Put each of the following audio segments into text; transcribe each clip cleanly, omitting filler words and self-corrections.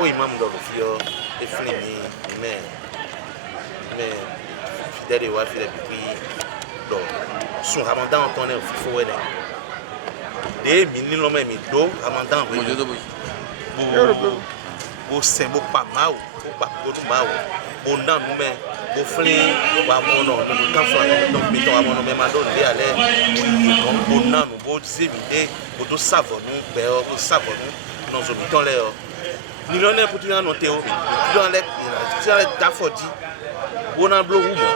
o imam do fio e fini mais fidèle wa fidèle puis do son ramadan ton e fo wele de mi lo me mi do ramadan we bo se bo pa mau bo pa bo do mau bo na nu me bo fli wa mo no kan so no mi to wa mo no me ma do le ale bo na nu bo zebide bo do savonu be o bo savonu no zo mi ton le o ni lo ne putu na no te o do le ti ale da fodi bo na blo wu mo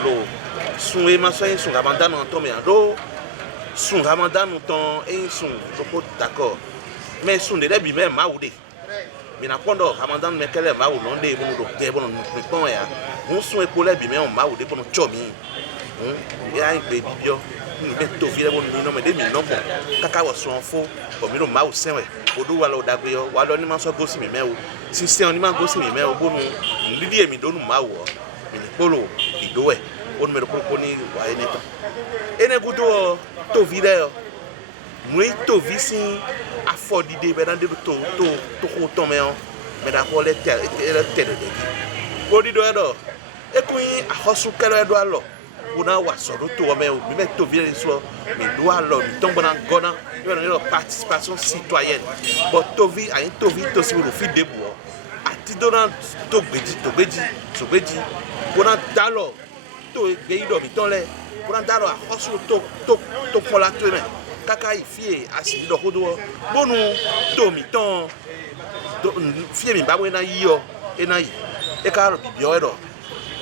blo sun e ma so yin sun ramadan no to me do sun ramadan no ton e sun so ko d'accord mais sun de bi me ma wu de mina kondo ramadan me kele ma wu no de bo no do te bo no mi pon ya un sun e ko le bi me on ma wu de bo no chomi ya igbe bibio ni be to fi le bo ni no me de mi no ko kaka wo sun fo bo mi no ma wu senwe odo wa lo dagbe yo wa lo ni ma so go si mi me o si se oni ma go si mi me o bo no ndidi e mi do nu ma wu mi ni polo ido e o numero ko ni wa ene to ene gudo to vi de mo to vi sin afodide be dan de to ko to me o me da ko le te de ko di do edo e ku yin ahosu kele edo alo una wa so do to me o mi me to vi so mi do alo mi ton bona gona yo no participation citoyenne but to vi to si wo fi debu ati dona to gbeji bona dalo to gbe do mi ton le bona dalo ahosu to kola to me kaka ifie asi do kodo bonu to mi ton fie mi bawo na yo ena yi e ka ro bibio edo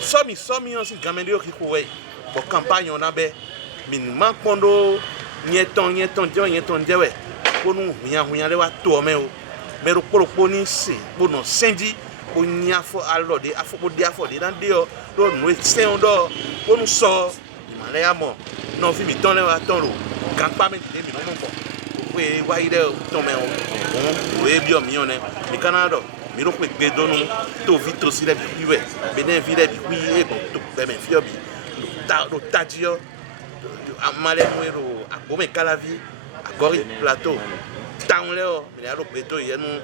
so mi on si gamende o kiko we bo campagne on abe min ma pondo nyeton dewe bonu hunya le wa to me o me ro poropo ni se bono sendi bo nyafo alode afo de dan de o do no sen do bonu so imale amo no fi mi ton le wa ton ro kan pa me de mi no mo ko we wa ide ton me o we bi o mi one mi canada mi ro pe gbe donu to vito si le bi we be na vi le bi e ko to be me fi obi do tajio amale mwero agome kalavi agori plateau taun le o mi ro pe to yenu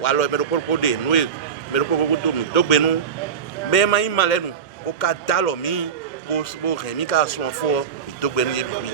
wa lo me ro ko de nu e me ro ko to mi do gbe nu be ma imale nu o ka dalo mi bo remi ka so fo mi do gbe nu e bi